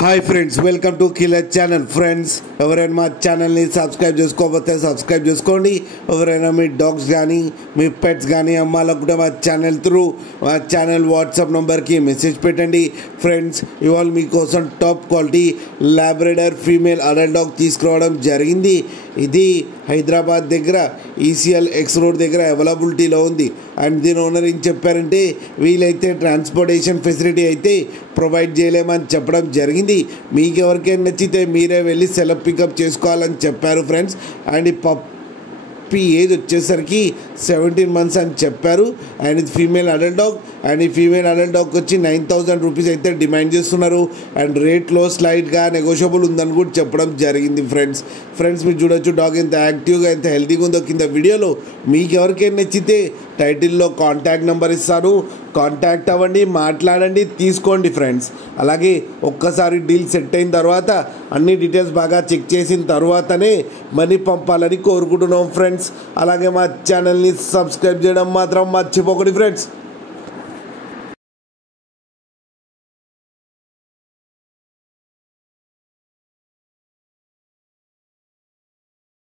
Hi friends, welcome to killer channel. Friends, ఎవరైనా మా ఛానల్ని సబ్స్క్రైబ్ చేసుకోకపోతే సబ్స్క్రైబ్ చేసుకోండి. ఎవరైనా మీ డాగ్స్ కానీ మీ పెట్స్ కానీ అమ్మాలకు కూడా మా ఛానల్ వాట్సాప్ నెంబర్కి మెసేజ్ పెట్టండి. ఫ్రెండ్స్, ఇవాళ మీకోసం top quality Labrador female adult dog తీసుకురావడం జరిగింది. ఇది హైదరాబాద్ దగ్గర ఈసీఎల్ ఎక్స్ రోడ్ దగ్గర అవైలబిలిటీలో ఉంది. అండ్ దీని ఓనర్ ఏం చెప్పారంటే, వీలైతే ట్రాన్స్పోర్టేషన్ ఫెసిలిటీ అయితే ప్రొవైడ్ చేయలేమని చెప్పడం జరిగింది. మీకు ఎవరికైనా నచ్చితే మీరే వెళ్ళి సెల్ఫ్ పికప్ చేసుకోవాలని చెప్పారు ఫ్రెండ్స్. అండ్ ఈ పప్పీ ఏజ్ వచ్చేసరికి 17 months అని చెప్పారు. అండ్ ఇది ఫీమేల్ అడల్ట్ డాగ్. అండ్ ఈ ఫీమేల్ అడల్ట్ డాగ్ వచ్చి 9,000 రూపీస్ అయితే డిమాండ్ చేస్తున్నారు. అండ్ రేట్లో స్లైడ్గా నెగోషియబుల్ ఉందని కూడా చెప్పడం జరిగింది. ఫ్రెండ్స్ మీరు చూడొచ్చు డాగ్ ఎంత యాక్టివ్గా ఎంత హెల్తీగా ఉందో. కింద వీడియోలో మీకు ఎవరికైనా నచ్చితే టైటిల్లో కాంటాక్ట్ నెంబర్ ఇస్తాను, కాంటాక్ట్ అవ్వండి, మాట్లాడండి, తీసుకోండి ఫ్రెండ్స్. అలాగే ఒక్కసారి డీల్ సెట్ అయిన తర్వాత అన్ని డీటెయిల్స్ బాగా చెక్ చేసిన తర్వాతనే మనీ పంపాలని కోరుకుంటున్నాం ఫ్రెండ్స్. అలాగే మా ఛానల్ని సబ్స్క్రైబ్ చేయడం మాత్రం మర్చిపోకండి ఫ్రెండ్స్.